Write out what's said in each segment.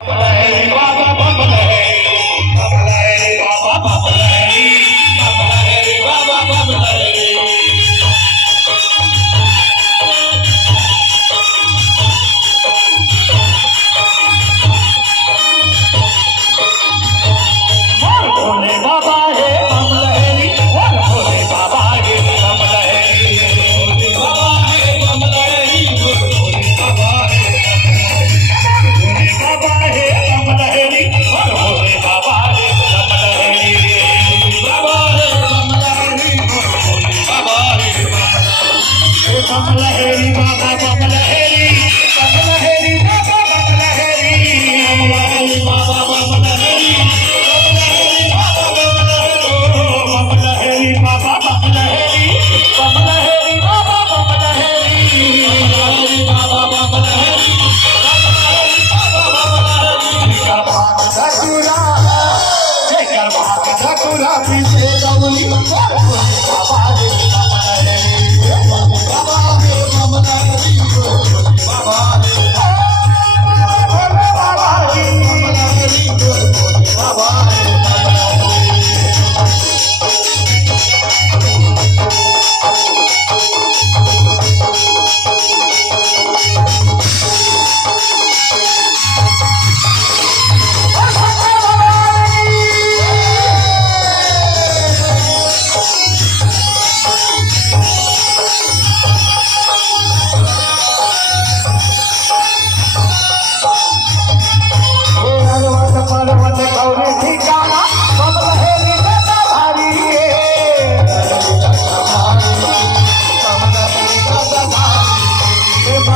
Bye. बम लहरी बाबा बम लहरी बम लहरी बाबा बम लहरी बम लहरी बाबा बम लहरी बम लहरी बाबा बम लहरी बम लहरी बाबा बम लहरी बम लहरी बाबा बम लहरी धतुरा जय कर भाग धतुरा पीछे गौली बाबा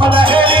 What the hell?